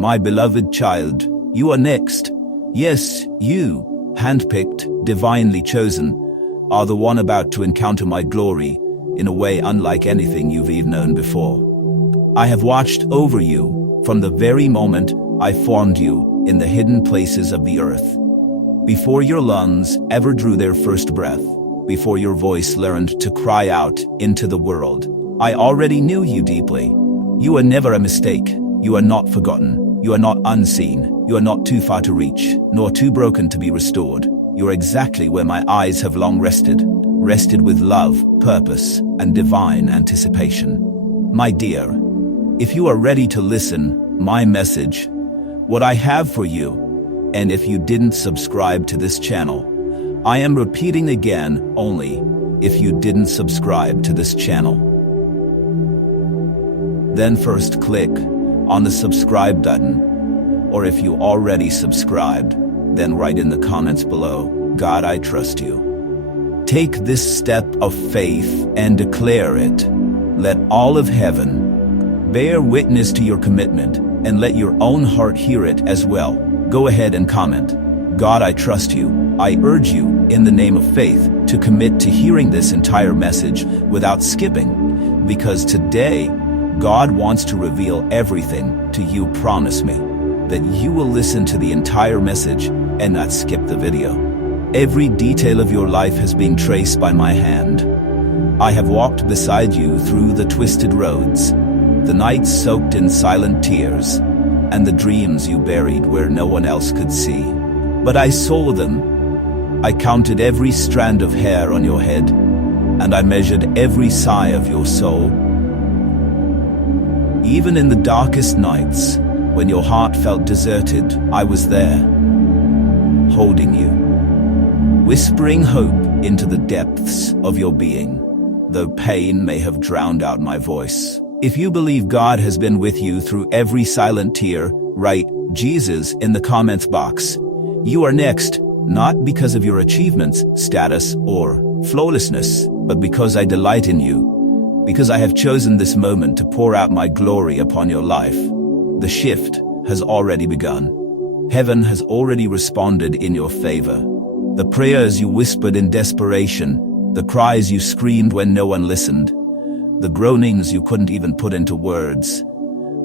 my beloved child, you are next. Yes, you, handpicked, divinely chosen, are the one about to encounter my glory in a way unlike anything you've even known before. I have watched over you from the very moment I formed you in the hidden places of the earth. Before your lungs ever drew their first breath, before your voice learned to cry out into the world, I already knew you deeply. You are never a mistake. You are not forgotten. You are not unseen. You are not too far to reach, nor too broken to be restored. You are exactly where my eyes have long rested with love, purpose, and divine anticipation. My dear, if you are ready to listen, my message, what I have for you, and if you didn't subscribe to this channel, I am repeating again only if you didn't subscribe to this channel. Then first click on the subscribe button, or if you already subscribed, then write in the comments below, God, I trust you. Take this step of faith and declare it. Let all of heaven bear witness to your commitment, and let your own heart hear it as well. Go ahead and comment, God, I trust you. I urge you, in the name of faith, to commit to hearing this entire message without skipping, because today, God wants to reveal everything to you. Promise me that you will listen to the entire message and not skip the video. Every detail of your life has been traced by my hand. I have walked beside you through the twisted roads, the nights soaked in silent tears, and the dreams you buried where no one else could see. But I saw them. I counted every strand of hair on your head, and I measured every sigh of your soul. Even in the darkest nights, when your heart felt deserted, I was there, holding you, whispering hope into the depths of your being, though pain may have drowned out my voice. If you believe God has been with you through every silent tear, write Jesus in the comments box. You are next, not because of your achievements, status, or flawlessness, but because I delight in you, because I have chosen this moment to pour out my glory upon your life. The shift has already begun. Heaven has already responded in your favor. The prayers you whispered in desperation, the cries you screamed when no one listened, the groanings you couldn't even put into words,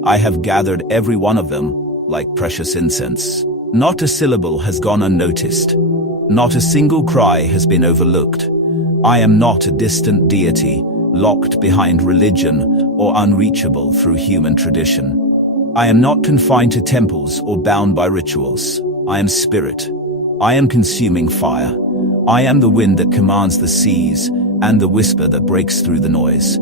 I have gathered every one of them like precious incense. Not a syllable has gone unnoticed. Not a single cry has been overlooked. I am not a distant deity, locked behind religion or unreachable through human tradition. I am not confined to temples or bound by rituals. I am spirit. I am consuming fire. I am the wind that commands the seas and the whisper that breaks through the noise.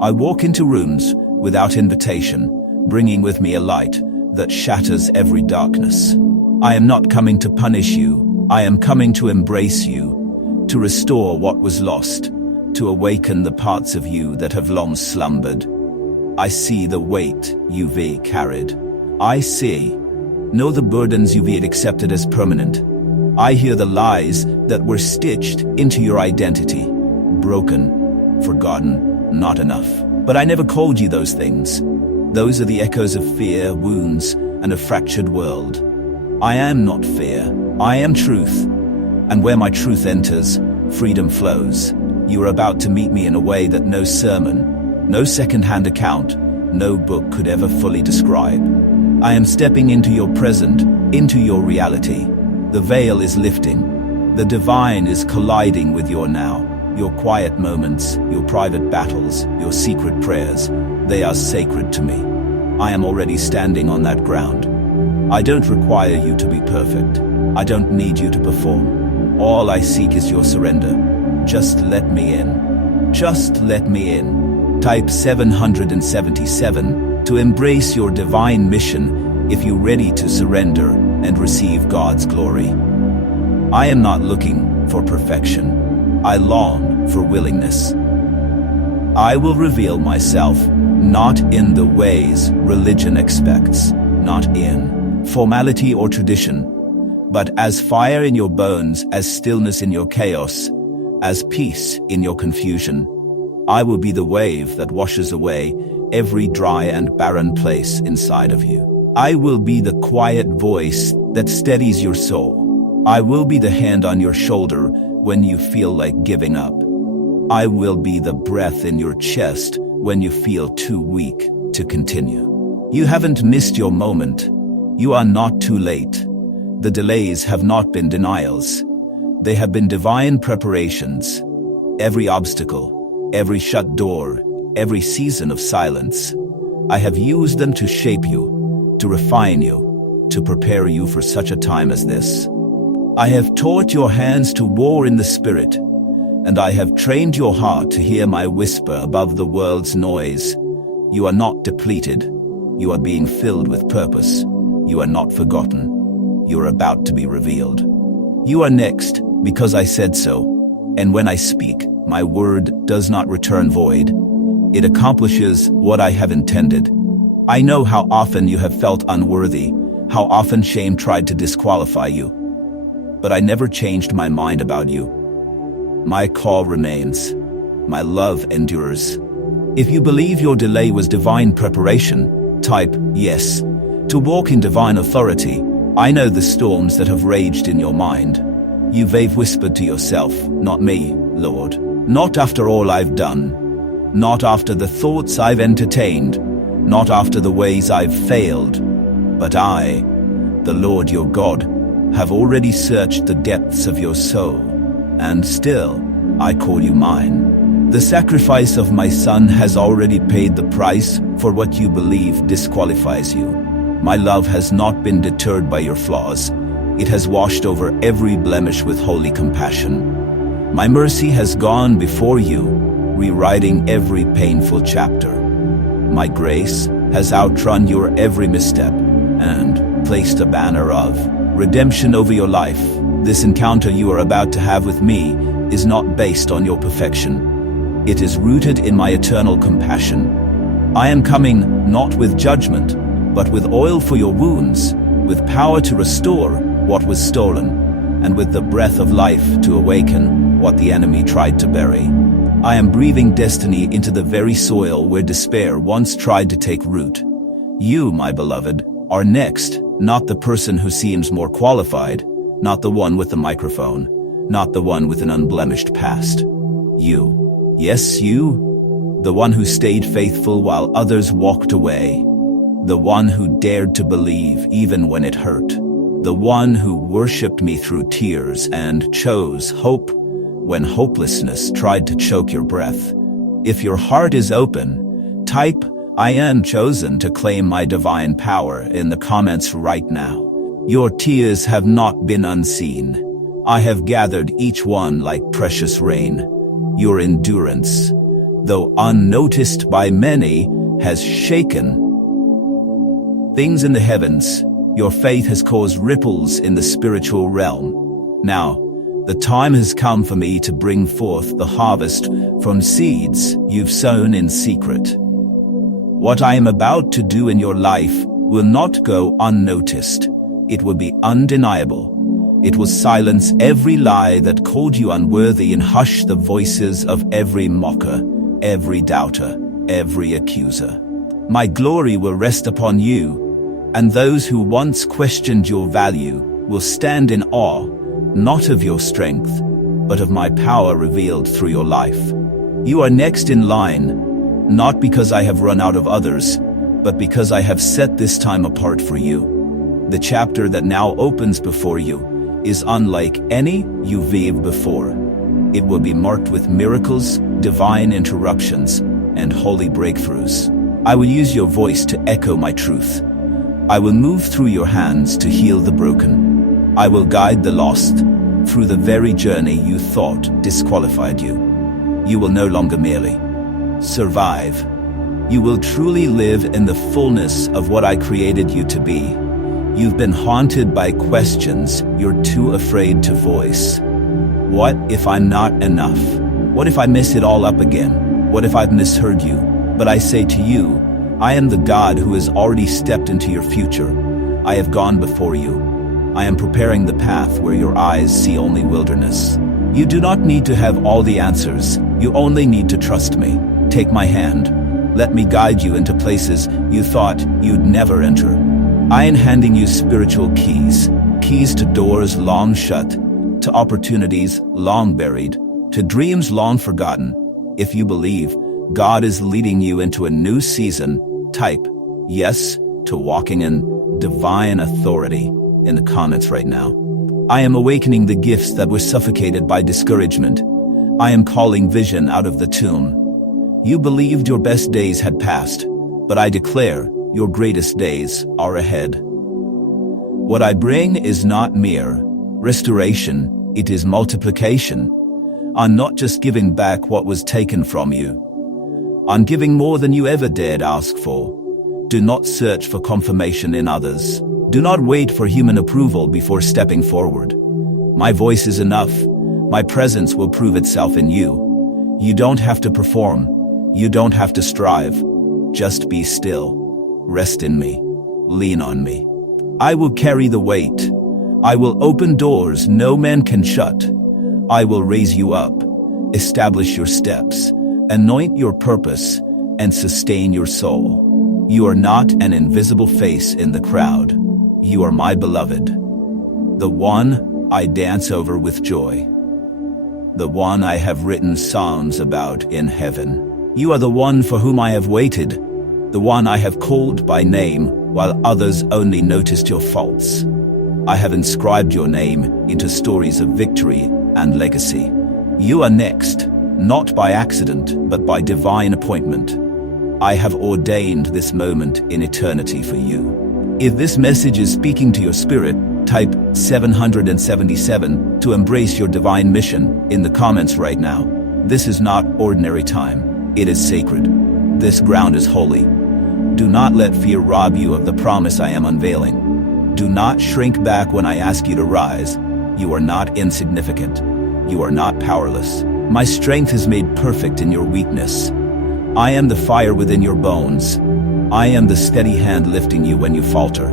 I walk into rooms without invitation, bringing with me a light that shatters every darkness. I am not coming to punish you. I am coming to embrace you, to restore what was lost, to awaken the parts of you that have long slumbered. I see the weight you've carried. I know the burdens you've accepted as permanent. I hear the lies that were stitched into your identity. Broken, forgotten, not enough. But I never called you those things. Those are the echoes of fear, wounds, and a fractured world. I am not fear. I am truth. And where my truth enters, freedom flows. You are about to meet me in a way that no sermon, no second-hand account, no book could ever fully describe. I am stepping into your present, into your reality. The veil is lifting. The divine is colliding with your now. Your quiet moments, your private battles, your secret prayers, they are sacred to me. I am already standing on that ground. I don't require you to be perfect. I don't need you to perform. All I seek is your surrender. Just let me in. Just let me in. Type 777 to embrace your divine mission if you're ready to surrender and receive God's glory. I am not looking for perfection. I long for willingness. I will reveal myself not in the ways religion expects, not in formality or tradition, but as fire in your bones, as stillness in your chaos, as peace in your confusion. I will be the wave that washes away every dry and barren place inside of you. I will be the quiet voice that steadies your soul. I will be the hand on your shoulder when you feel like giving up. I will be the breath in your chest when you feel too weak to continue. You haven't missed your moment. You are not too late. The delays have not been denials. They have been divine preparations. Every obstacle, every shut door, every season of silence, I have used them to shape you, to refine you, to prepare you for such a time as this. I have taught your hands to war in the spirit, and I have trained your heart to hear my whisper above the world's noise. You are not depleted. You are being filled with purpose. You are not forgotten. You are about to be revealed. You are next because I said so, and when I speak, my word does not return void. It accomplishes what I have intended. I know how often you have felt unworthy, how often shame tried to disqualify you. But I never changed my mind about you. My call remains. My love endures. If you believe your delay was divine preparation, type yes. To walk in divine authority, I know the storms that have raged in your mind. You've whispered to yourself, not me, Lord. Not after all I've done. Not after the thoughts I've entertained. Not after the ways I've failed. But I, the Lord your God, have already searched the depths of your soul. And still, I call you mine. The sacrifice of my son has already paid the price for what you believe disqualifies you. My love has not been deterred by your flaws. It has washed over every blemish with holy compassion. My mercy has gone before you, rewriting every painful chapter. My grace has outrun your every misstep and placed a banner of redemption over your life. This encounter you are about to have with me is not based on your perfection. It is rooted in my eternal compassion. I am coming not with judgment, but with oil for your wounds, with power to restore what was stolen, and with the breath of life to awaken what the enemy tried to bury. I am breathing destiny into the very soil where despair once tried to take root. You, my beloved, are next, not the person who seems more qualified, not the one with the microphone, not the one with an unblemished past. You, yes you, the one who stayed faithful while others walked away, the one who dared to believe even when it hurt, the one who worshipped me through tears and chose hope when hopelessness tried to choke your breath. If your heart is open, type I am chosen to claim my divine power in the comments right now. Your tears have not been unseen. I have gathered each one like precious rain. Your endurance, though unnoticed by many, has shaken things in the heavens. Your faith has caused ripples in the spiritual realm. Now, the time has come for me to bring forth the harvest from seeds you've sown in secret. What I am about to do in your life will not go unnoticed. It will be undeniable. It will silence every lie that called you unworthy and hush the voices of every mocker, every doubter, every accuser. My glory will rest upon you, and those who once questioned your value will stand in awe, not of your strength, but of my power revealed through your life. You are next in line, not because I have run out of others, but because I have set this time apart for you. The chapter that now opens before you is unlike any you've lived before. It will be marked with miracles, divine interruptions, and holy breakthroughs. I will use your voice to echo my truth. I will move through your hands to heal the broken. I will guide the lost through the very journey you thought disqualified you. You will no longer merely survive. You will truly live in the fullness of what I created you to be. You've been haunted by questions you're too afraid to voice. What if I'm not enough? What if I mess it all up again? What if I've misheard you? But I say to you, I am the God who has already stepped into your future. I have gone before you. I am preparing the path where your eyes see only wilderness. You do not need to have all the answers. You only need to trust me. Take my hand. Let me guide you into places you thought you'd never enter. I am handing you spiritual keys, keys to doors long shut, to opportunities long buried, to dreams long forgotten. If you believe God is leading you into a new season, type yes to walking in divine authority in the comments right now. I am awakening the gifts that were suffocated by discouragement. I am calling vision out of the tomb. You believed your best days had passed, but I declare your greatest days are ahead. What I bring is not mere restoration, it is multiplication. I'm not just giving back what was taken from you. I'm giving more than you ever dared ask for. Do not search for confirmation in others. Do not wait for human approval before stepping forward. My voice is enough. My presence will prove itself in you. You don't have to perform. You don't have to strive. Just be still. Rest in me. Lean on me. I will carry the weight. I will open doors no man can shut. I will raise you up, establish your steps, anoint your purpose, and sustain your soul. You are not an invisible face in the crowd. You are my beloved, the one I dance over with joy, the one I have written songs about in heaven. You are the one for whom I have waited, the one I have called by name while others only noticed your faults. I have inscribed your name into stories of victory and legacy. You are next, not by accident, but by divine appointment. I have ordained this moment in eternity for you. If this message is speaking to your spirit, type 777 to embrace your divine mission in the comments right now. This is not ordinary time. It is sacred. This ground is holy. Do not let fear rob you of the promise I am unveiling. Do not shrink back when I ask you to rise. You are not insignificant. You are not powerless. My strength is made perfect in your weakness. I am the fire within your bones. I am the steady hand lifting you when you falter.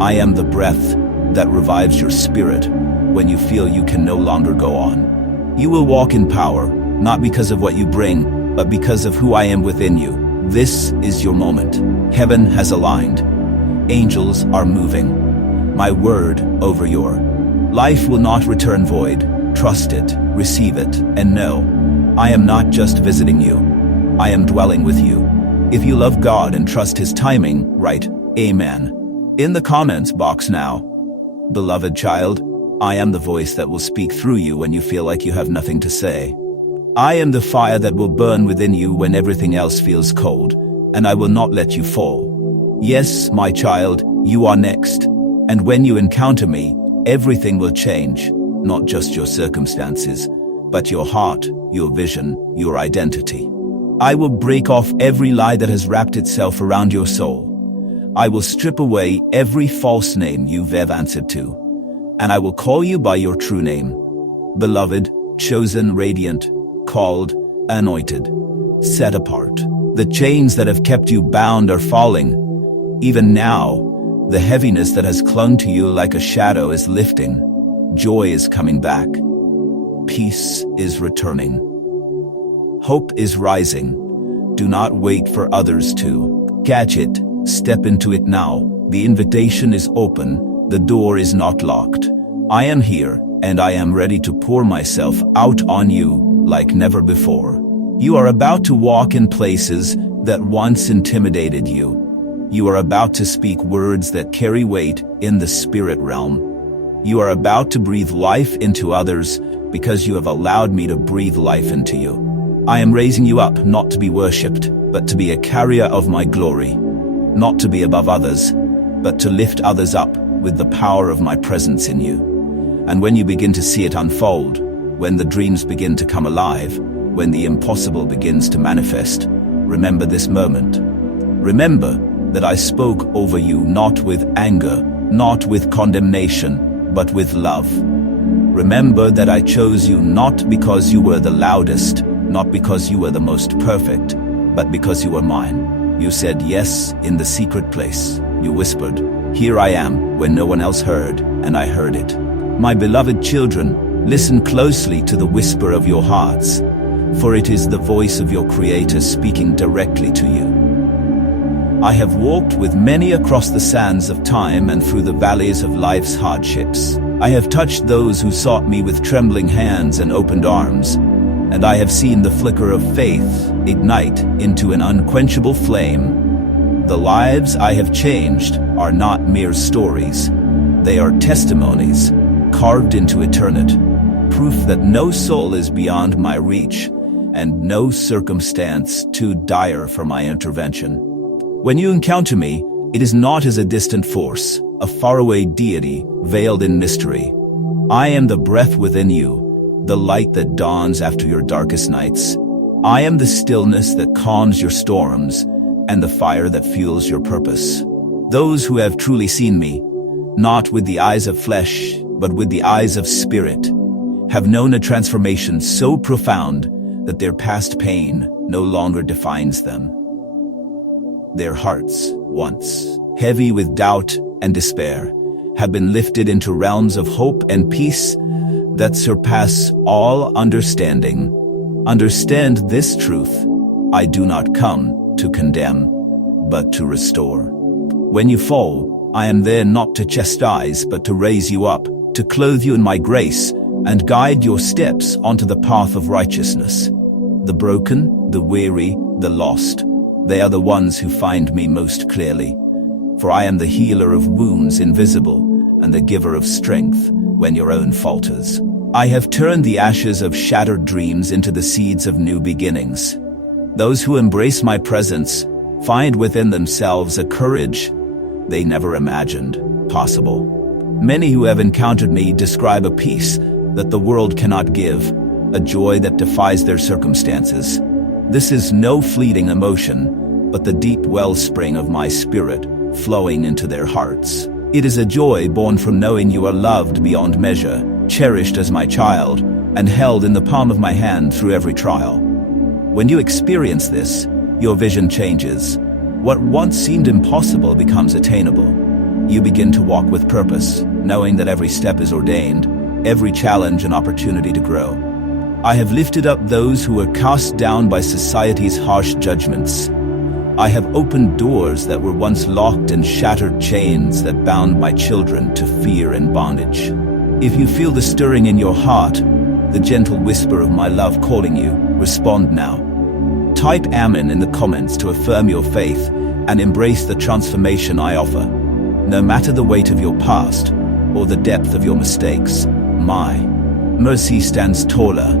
I am the breath that revives your spirit when you feel you can no longer go on. You will walk in power, not because of what you bring, but because of who I am within you. This is your moment. Heaven has aligned. Angels are moving. My word over your life will not return void. Trust it, receive it, and know, I am not just visiting you. I am dwelling with you. If you love God and trust His timing, write Amen in the comments box now. Beloved child, I am the voice that will speak through you when you feel like you have nothing to say. I am the fire that will burn within you when everything else feels cold, and I will not let you fall. Yes, my child, you are next. And when you encounter me, everything will change, not just your circumstances, but your heart, your vision, your identity. I will break off every lie that has wrapped itself around your soul. I will strip away every false name you've ever answered to, and I will call you by your true name. Beloved, chosen, radiant, called, anointed, set apart. The chains that have kept you bound are falling. Even now, the heaviness that has clung to you like a shadow is lifting. Joy is coming back. Peace is returning. Hope is rising. Do not wait for others to catch it. Step into it now. The invitation is open. The door is not locked. I am here, and I am ready to pour myself out on you like never before. You are about to walk in places that once intimidated you. You are about to speak words that carry weight in the spirit realm. You are about to breathe life into others because you have allowed me to breathe life into you. I am raising you up not to be worshipped, but to be a carrier of my glory. Not to be above others, but to lift others up with the power of my presence in you. And when you begin to see it unfold, when the dreams begin to come alive, when the impossible begins to manifest, remember this moment. Remember that I spoke over you not with anger, not with condemnation, but with love. Remember that I chose you not because you were the loudest, not because you were the most perfect, but because you were mine. You said yes in the secret place. You whispered, "Here I am," when no one else heard, and I heard it. My beloved children, listen closely to the whisper of your hearts, for it is the voice of your Creator speaking directly to you. I have walked with many across the sands of time and through the valleys of life's hardships. I have touched those who sought me with trembling hands and opened arms, and I have seen the flicker of faith ignite into an unquenchable flame. The lives I have changed are not mere stories. They are testimonies, carved into eternity, proof that no soul is beyond my reach, and no circumstance too dire for my intervention. When you encounter me, it is not as a distant force, a faraway deity veiled in mystery. I am the breath within you, the light that dawns after your darkest nights. I am the stillness that calms your storms, and the fire that fuels your purpose. Those who have truly seen me, not with the eyes of flesh, but with the eyes of spirit, have known a transformation so profound that their past pain no longer defines them. Their hearts, once heavy with doubt and despair, have been lifted into realms of hope and peace that surpass all understanding. Understand this truth: I do not come to condemn, but to restore. When you fall, I am there not to chastise, but to raise you up, to clothe you in my grace, and guide your steps onto the path of righteousness. The broken, the weary, the lost, they are the ones who find me most clearly. For I am the healer of wounds invisible, and the giver of strength when your own falters. I have turned the ashes of shattered dreams into the seeds of new beginnings. Those who embrace my presence find within themselves a courage they never imagined possible. Many who have encountered me describe a peace that the world cannot give, a joy that defies their circumstances. This is no fleeting emotion, but the deep wellspring of my spirit flowing into their hearts. It is a joy born from knowing you are loved beyond measure, cherished as my child, and held in the palm of my hand through every trial. When you experience this, your vision changes. What once seemed impossible becomes attainable. You begin to walk with purpose, knowing that every step is ordained, every challenge an opportunity to grow. I have lifted up those who were cast down by society's harsh judgments. I have opened doors that were once locked and shattered chains that bound my children to fear and bondage. If you feel the stirring in your heart, the gentle whisper of my love calling you, respond now. Type Amen in the comments to affirm your faith and embrace the transformation I offer. No matter the weight of your past or the depth of your mistakes, my mercy stands taller.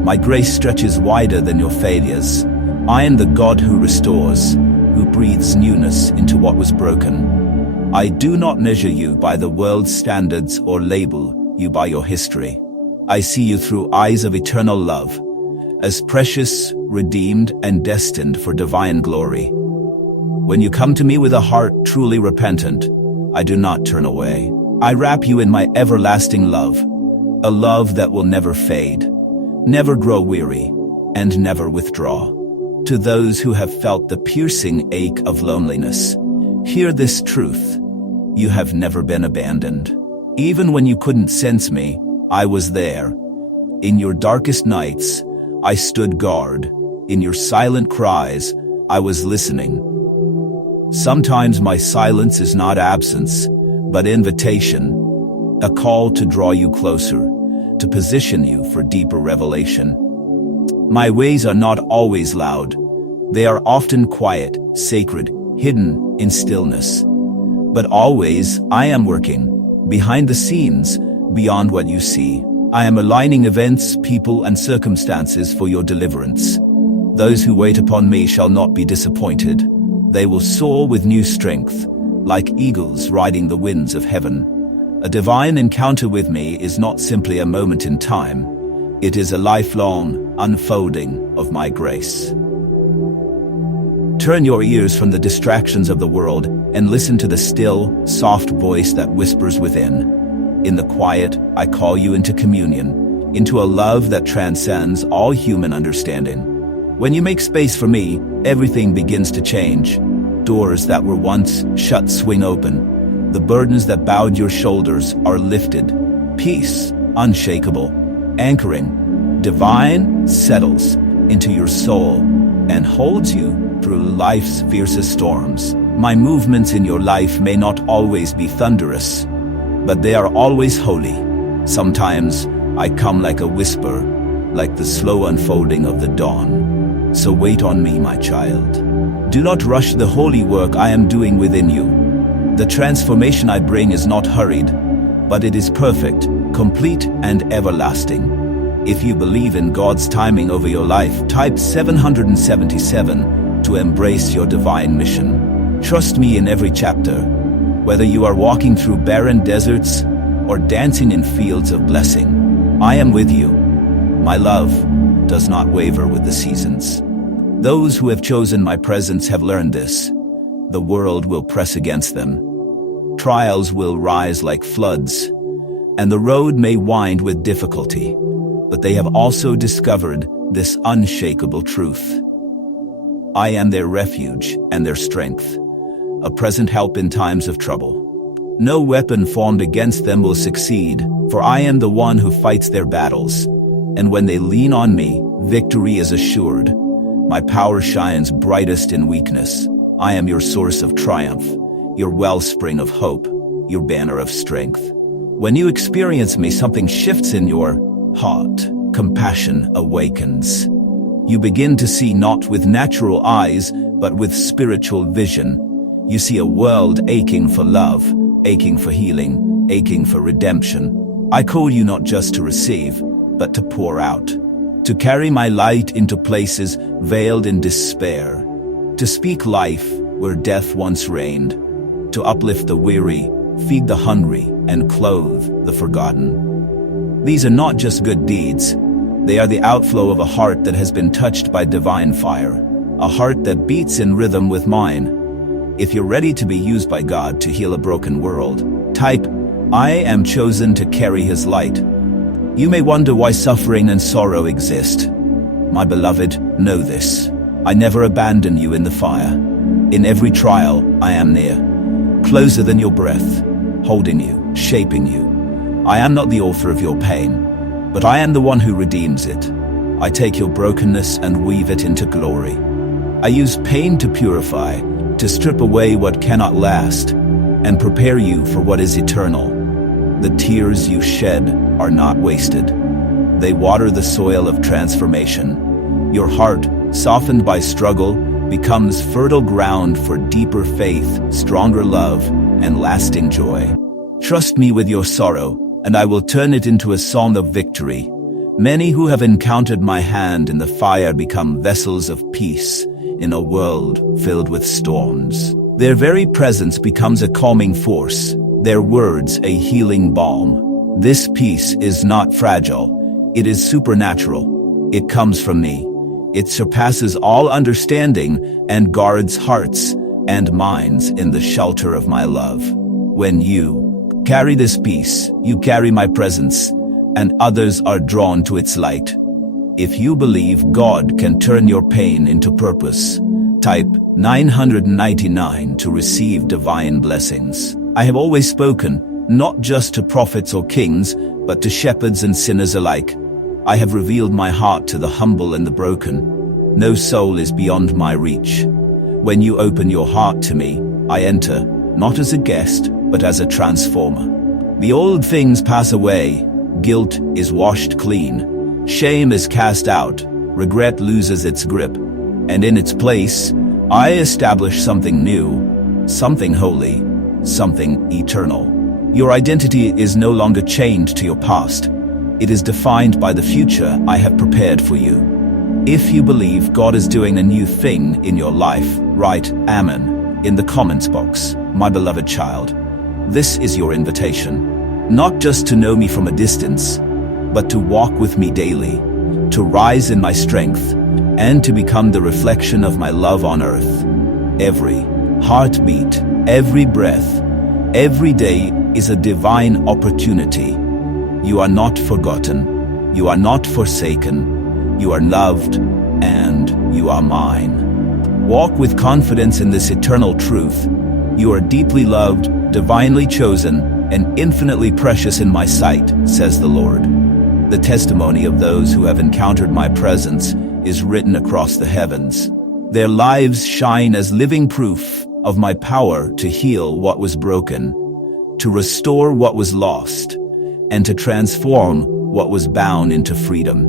My grace stretches wider than your failures. I am the God who restores, who breathes newness into what was broken. I do not measure you by the world's standards or label you by your history. I see you through eyes of eternal love, as precious, redeemed, and destined for divine glory. When you come to me with a heart truly repentant, I do not turn away. I wrap you in my everlasting love, a love that will never fade, never grow weary, and never withdraw. To those who have felt the piercing ache of loneliness, hear this truth: you have never been abandoned. Even when you couldn't sense me, I was there. In your darkest nights, I stood guard. In your silent cries, I was listening. Sometimes my silence is not absence, but invitation, a call to draw you closer, to position you for deeper revelation. My ways are not always loud. They are often quiet, sacred, hidden in stillness. But always, I am working, behind the scenes, beyond what you see. I am aligning events, people, and circumstances for your deliverance. Those who wait upon me shall not be disappointed. They will soar with new strength, like eagles riding the winds of heaven. A divine encounter with me is not simply a moment in time. It is a lifelong unfolding of my grace. Turn your ears from the distractions of the world and listen to the still, soft voice that whispers within. In the quiet, I call you into communion, into a love that transcends all human understanding. When you make space for me, everything begins to change. Doors that were once shut swing open. The burdens that bowed your shoulders are lifted. Peace, unshakable, anchoring, divine, settles into your soul and holds you through life's fiercest storms. My movements in your life may not always be thunderous, but they are always holy. Sometimes I come like a whisper, like the slow unfolding of the dawn. So wait on me, my child. Do not rush the holy work I am doing within you. The transformation I bring is not hurried, but it is perfect, complete, and everlasting. If you believe in God's timing over your life, type 777 to embrace your divine mission. Trust me in every chapter, whether you are walking through barren deserts or dancing in fields of blessing. I am with you. My love does not waver with the seasons. Those who have chosen my presence have learned this. The world will press against them. Trials will rise like floods, and the road may wind with difficulty. But they have also discovered this unshakable truth. I am their refuge and their strength, a present help in times of trouble. No weapon formed against them will succeed, for I am the one who fights their battles. And when they lean on me, victory is assured. My power shines brightest in weakness. I am your source of triumph, your wellspring of hope, your banner of strength. When you experience me, something shifts in your heart. Compassion awakens. You begin to see not with natural eyes, but with spiritual vision. You see a world aching for love, aching for healing, aching for redemption. I call you not just to receive, but to pour out, to carry my light into places veiled in despair, to speak life where death once reigned, to uplift the weary, feed the hungry, and clothe the forgotten. These are not just good deeds. They are the outflow of a heart that has been touched by divine fire, a heart that beats in rhythm with mine. If you're ready to be used by God to heal a broken world, type, I am chosen to carry His light. You may wonder why suffering and sorrow exist. My beloved, know this. I never abandon you in the fire. In every trial, I am near, closer than your breath, holding you, shaping you. I am not the author of your pain, but I am the one who redeems it. I take your brokenness and weave it into glory. I use pain to purify, to strip away what cannot last, and prepare you for what is eternal. The tears you shed are not wasted. They water the soil of transformation. Your heart, softened by struggle, becomes fertile ground for deeper faith, stronger love, and lasting joy. Trust me with your sorrow, and I will turn it into a song of victory. Many who have encountered my hand in the fire become vessels of peace in a world filled with storms. Their very presence becomes a calming force, their words a healing balm. This peace is not fragile, it is supernatural. It comes from me. It surpasses all understanding and guards hearts and minds in the shelter of my love. When you carry this peace, you carry my presence, and others are drawn to its light. If you believe God can turn your pain into purpose, type 999 to receive divine blessings. I have always spoken, not just to prophets or kings, but to shepherds and sinners alike. I have revealed my heart to the humble and the broken. No soul is beyond my reach. When you open your heart to me, I enter, not as a guest, but as a transformer. The old things pass away, guilt is washed clean, shame is cast out, regret loses its grip, and in its place, I establish something new, something holy, something eternal. Your identity is no longer chained to your past. It is defined by the future I have prepared for you. If you believe God is doing a new thing in your life, write Amen in the comments box, my beloved child. This is your invitation, not just to know me from a distance, but to walk with me daily, to rise in my strength, and to become the reflection of my love on earth. Every heartbeat, every breath, every day is a divine opportunity. You are not forgotten, you are not forsaken, you are loved, and you are mine. Walk with confidence in this eternal truth. You are deeply loved, divinely chosen, and infinitely precious in my sight, says the Lord. The testimony of those who have encountered my presence is written across the heavens. Their lives shine as living proof of my power to heal what was broken, to restore what was lost, and to transform what was bound into freedom.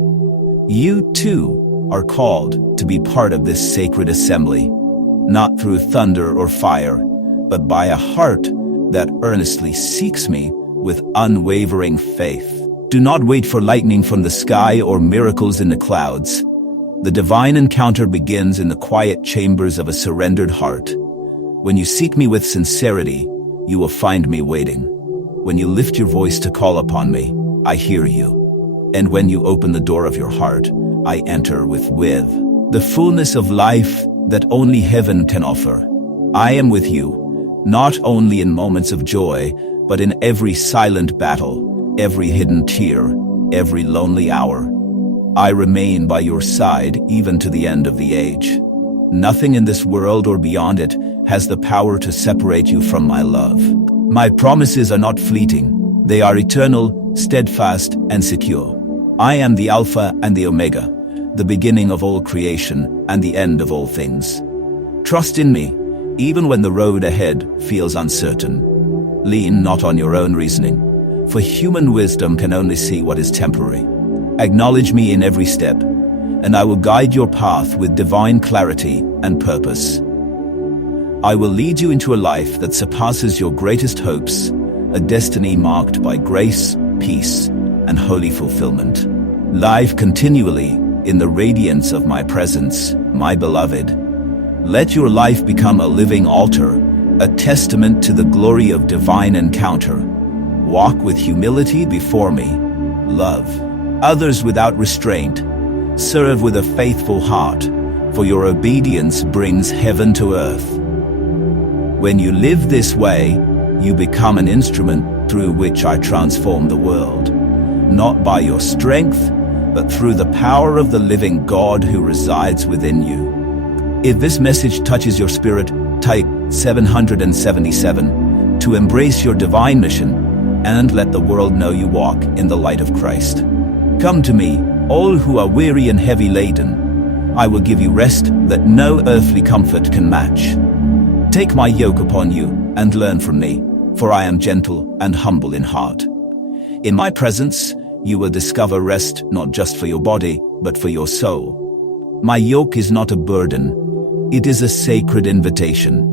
You, too, are called to be part of this sacred assembly, not through thunder or fire, but by a heart that earnestly seeks me with unwavering faith. Do not wait for lightning from the sky or miracles in the clouds. The divine encounter begins in the quiet chambers of a surrendered heart. When you seek me with sincerity, you will find me waiting. When you lift your voice to call upon me, I hear you. And when you open the door of your heart, I enter with the fullness of life that only heaven can offer. I am with you, not only in moments of joy, but in every silent battle, every hidden tear, every lonely hour. I remain by your side even to the end of the age. Nothing in this world or beyond it has the power to separate you from my love. My promises are not fleeting. They are eternal, steadfast, and secure. I am the Alpha and the Omega, the beginning of all creation and the end of all things. Trust in me, even when the road ahead feels uncertain. Lean not on your own reasoning, for human wisdom can only see what is temporary. Acknowledge me in every step, and I will guide your path with divine clarity and purpose. I will lead you into a life that surpasses your greatest hopes, a destiny marked by grace, peace, and holy fulfillment. Live continually in the radiance of my presence, my beloved. Let your life become a living altar, a testament to the glory of divine encounter. Walk with humility before me. Love others without restraint. Serve with a faithful heart, for your obedience brings heaven to earth. When you live this way, you become an instrument through which I transform the world, not by your strength, but through the power of the living God who resides within you. If this message touches your spirit, type 777 to embrace your divine mission and let the world know you walk in the light of Christ. Come to me, all who are weary and heavy laden. I will give you rest that no earthly comfort can match. Take my yoke upon you and learn from me, for I am gentle and humble in heart. In my presence, you will discover rest not just for your body, but for your soul. My yoke is not a burden. It is a sacred invitation.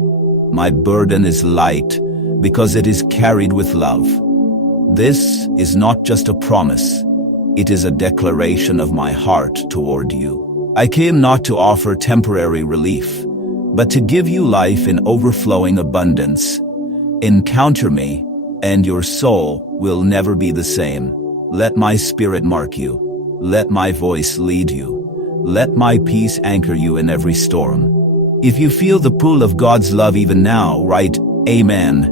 My burden is light because it is carried with love. This is not just a promise. It is a declaration of my heart toward you. I came not to offer temporary relief, but to give you life in overflowing abundance. Encounter me, and your soul will never be the same. Let my spirit mark you. Let my voice lead you. Let my peace anchor you in every storm. If you feel the pull of God's love even now, write Amen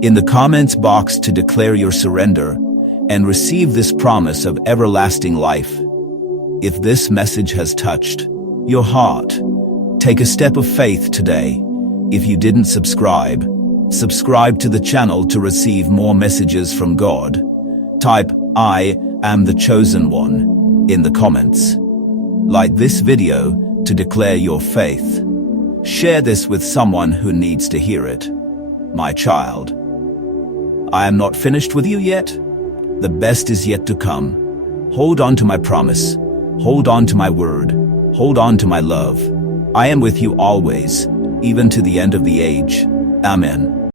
in the comments box to declare your surrender and receive this promise of everlasting life. If this message has touched your heart, take a step of faith today. If you didn't subscribe to the channel to receive more messages from God. Type I am the chosen one in the comments. Like this video to declare your faith. Share this with someone who needs to hear it. My child, I am not finished with you yet. The best is yet to come. Hold on to my promise. Hold on to my word. Hold on to my love. I am with you always, even to the end of the age. Amen.